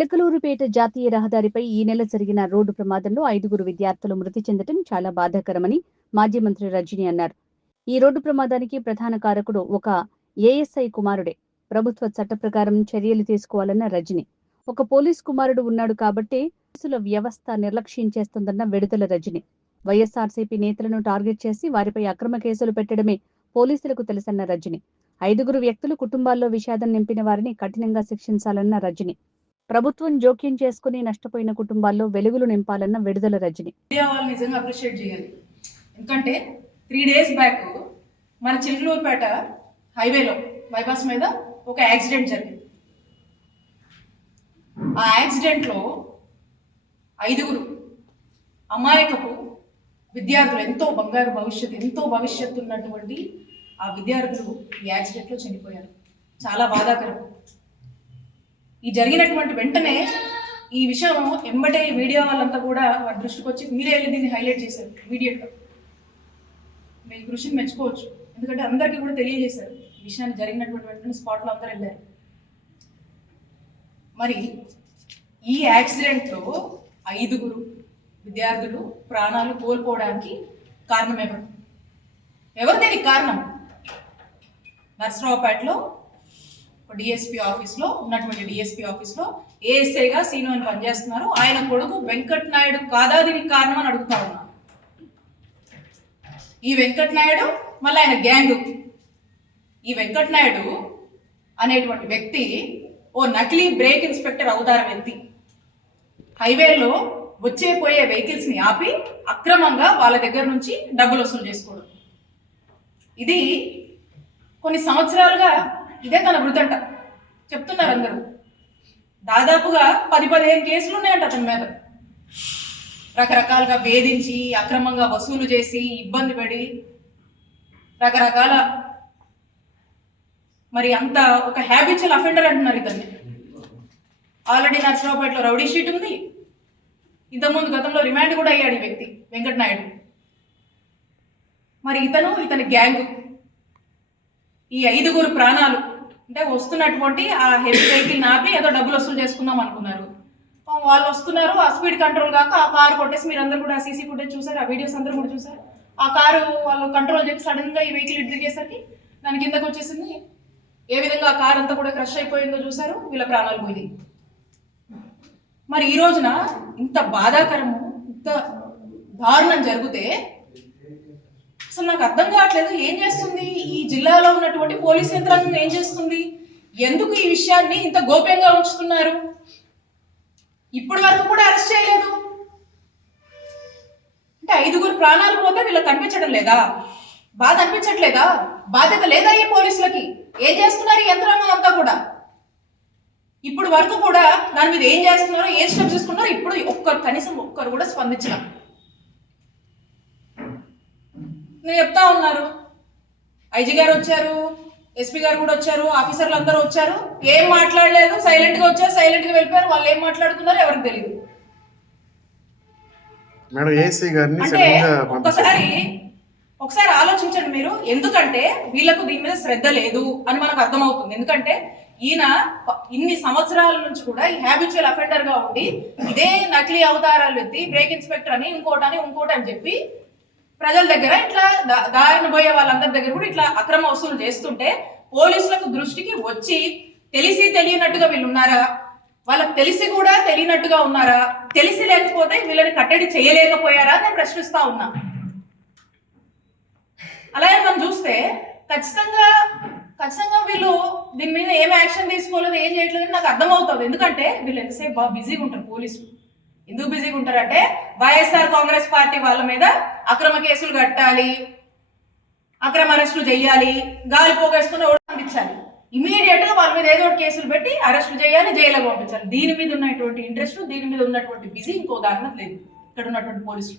చిలకలూరుపేట జాతీయ రహదారిపై ఈ నెల జరిగిన రోడ్డు ప్రమాదంలో 5 విద్యార్థులు మృతి చెందడం చాలా బాధాకరమని మాజీ మంత్రి రజని అన్నారు. ఈ రోడ్డు ప్రమాదానికి ప్రధాన కారకుడు ఒక ఏఎస్ఐ కుమారుడే. ప్రభుత్వ చట్ట ప్రకారం చర్యలు తీసుకోవాలన్న రజని. ఒక పోలీస్ కుమారుడు ఉన్నాడు కాబట్టి పోలీసుల వ్యవస్థ నిర్లక్ష్యం చేస్తుందన్న విడుదల రజని. వైఎస్ఆర్సీపీ నేతలను టార్గెట్ చేసి వారిపై అక్రమ కేసులు పెట్టడమే పోలీసులకు తెలుసన్న రజని. 5 వ్యక్తులు కుటుంబాల్లో విషాదం నింపిన వారిని కఠినంగా శిక్షించాలన్న రజని. ప్రభుత్వం జోక్యం చేసుకుని నష్టపోయిన కుటుంబాల్లో వెలుగులు నింపాలన్న విడుదల రజని. నిజంగా అప్రిషియేట్ చేయాలి. ఎందుకంటే 3 days బ్యాక్ మన చిలకలూరుపేట హైవేలో బైపాస్ మీద ఒక యాక్సిడెంట్ జరిగింది. ఆ యాక్సిడెంట్లో 5 అమాయకపు విద్యార్థులు, ఎంతో బంగారు భవిష్యత్తు, ఎంతో భవిష్యత్తు ఉన్నటువంటి ఆ విద్యార్థులు ఈ యాక్సిడెంట్లో చనిపోయారు. చాలా బాధాకరం. ఈ జరిగినటువంటి వెంటనే ఈ విషయం ఎంబటే మీడియా వాళ్ళంతా కూడా వారి దృష్టికి వచ్చి మీరే వెళ్ళి దీన్ని హైలైట్ చేశారు ఇమీడియట్గా. మీ కృషిని మెచ్చుకోవచ్చు, ఎందుకంటే అందరికీ కూడా తెలియజేశారు ఈ విషయాన్ని. జరిగినటువంటి వెంటనే స్పాట్లో అందరూ వెళ్ళారు. మరి ఈ యాక్సిడెంట్లో 5 విద్యార్థులు ప్రాణాలు కోల్పోవడానికి కారణం ఎవరు దీనికి కారణం? నర్సరావుపేటలో డిఎస్పీ ఆఫీస్లో ఉన్నటువంటి డిఎస్పీ ఆఫీస్లో ఏఎస్ఐగా సీను అని పనిచేస్తున్నారు. ఆయన కొడుకు వెంకట్ నాయుడు కాదా దీనికి కారణం అని అడుగుతా ఉన్నారు. ఈ వెంకట్ నాయుడు మళ్ళీ ఆయన గ్యాంగు. ఈ వెంకట్ నాయుడు అనేటువంటి వ్యక్తి ఓ నకిలీ బ్రేక్ ఇన్స్పెక్టర్ అవతార వ్యక్తి. హైవేలో వచ్చే పోయే వెహికల్స్ని ఆపి అక్రమంగా వాళ్ళ దగ్గర నుంచి డబ్బులు వసూలు చేసుకోవడం. ఇది కొన్ని సంవత్సరాలుగా ఇదే తన వృత్తంట. చెప్తున్నారు అందరూ. దాదాపుగా 10-15 కేసులు ఉన్నాయంట అతని మీద. రకరకాలుగా వేధించి అక్రమంగా వసూలు చేసి ఇబ్బంది పడి రకరకాల మరి అంత ఒక హ్యాబిచువల్ అఫెండర్ అంటున్నారు ఇతన్ని. ఆల్రెడీ నర్సరావుపేటలో రౌడీ షీట్ ఉంది. ఇంతకుముందు గతంలో రిమాండ్ కూడా అయ్యాడు ఈ వ్యక్తి వెంకట్ నాయుడు. మరి ఇతని గ్యాంగ్ ఈ 5 ప్రాణాలు అంటే వస్తున్నటువంటి ఆ హెవీ వెహికల్ ఆపి ఏదో డబ్బులు వసూలు చేసుకుందాం అనుకున్నారు. వాళ్ళు వస్తున్నారు, ఆ స్పీడ్ కంట్రోల్ కాక ఆ కారు కొట్టేసి, మీరు అందరూ కూడా సీసీ ఫుటేజ్ చూసారు, ఆ వీడియోస్ అందరూ కూడా చూసారు. ఆ కారు వాళ్ళు కంట్రోల్ చేసి సడన్గా ఈ వెహికల్ ఇటు తిరిగేసరికి దాని కిందకు వచ్చేసింది. ఏ విధంగా ఆ కారు అంతా కూడా క్రష్ అయిపోయిందో చూసారు. వీళ్ళ ప్రాణాలు పోయి. మరి ఈ రోజున ఇంత బాధాకరము, ఇంత దారుణం జరిగితే అసలు నాకు అర్థం కావట్లేదు. ఏం చేస్తుంది ఈ జిల్లాలో ఉన్నటువంటి పోలీస్ యంత్రాంగం? ఏం చేస్తుంది? ఎందుకు ఈ విషయాన్ని ఇంత గోప్యంగా ఉంచుతున్నారు? ఇప్పటి వరకు కూడా అరెస్ట్ చేయలేదు. అంటే 5 ప్రాణాలు పోతే వీళ్ళకి కనిపించడం లేదా? బాధ అనిపించట్లేదా? బాధ్యత లేదా ఈ పోలీసులకి? ఏం చేస్తున్నారు ఈ యంత్రాంగం అంతా కూడా? ఇప్పుడు వరకు కూడా దాని మీద ఏం చేస్తున్నారో, ఏం స్టెప్స్ తీసుకున్నారో ఇప్పుడు కనీసం ఒక్కరు కూడా స్పందించడం. నేను చెప్తా ఉన్నారు, ఐజీ గారు వచ్చారు, ఎస్పీ గారు కూడా వచ్చారు, ఆఫీసర్లు అందరూ వచ్చారు, ఏం మాట్లాడలేదు, సైలెంట్గా వచ్చారు, సైలెంట్గా వెళ్ళిపోయారు. వాళ్ళు ఏం మాట్లాడుతున్నారో ఎవరికి తెలియదు. అంటే ఒకసారి ఆలోచించండి మీరు. ఎందుకంటే వీళ్ళకు దీని మీద శ్రద్ధ లేదు అని మనకు అర్థమవుతుంది. ఎందుకంటే ఈయన ఇన్ని సంవత్సరాల నుంచి కూడా ఈ హ్యాబిచువల్ అఫెండర్ గా ఉండి ఇదే నకిలీ అవతారాలు ఎత్తి బ్రేక్ ఇన్స్పెక్టర్ అని ఇంకోటి అని చెప్పి ప్రజల దగ్గర ఇట్లా దారిన పోయే వాళ్ళందరి దగ్గర కూడా ఇట్లా అక్రమ వసూలు చేస్తుంటే పోలీసులకు దృష్టికి వచ్చి తెలిసి తెలియనట్టుగా వీళ్ళు ఉన్నారా? వాళ్ళకి తెలిసి కూడా తెలియనట్టుగా ఉన్నారా? తెలిసి లేకపోతే వీళ్ళని కట్టడి చేయలేకపోయారా అని నేను ప్రశ్నిస్తా ఉన్నా. అలాగే మనం చూస్తే ఖచ్చితంగా వీళ్ళు దీని మీద ఏం యాక్షన్ తీసుకోలేదు, ఏం చేయట్లేదు నాకు అర్థమవుతుంది. ఎందుకంటే వీళ్ళు ఎంతసేపు బాగా బిజీగా ఉంటారు పోలీసులు. ఎందుకు బిజీగా ఉంటారంటే వైఎస్ఆర్ కాంగ్రెస్ పార్టీ వాళ్ళ మీద అక్రమ కేసులు కట్టాలి, అక్రమ అరెస్టులు చేయాలి, గాలి పోగేసుకుని పంపించాలి. ఇమీడియట్ గా వాళ్ళ మీద ఏదో ఒకటి కేసులు పెట్టి అరెస్టులు చేయాలి, జైలుకు పంపించాలి. దీని మీద ఉన్నటువంటి ఇంట్రెస్ట్, దీని మీద ఉన్నటువంటి బిజీ ఇంకో దాని మీద లేదు ఇక్కడ ఉన్నటువంటి పోలీసులు.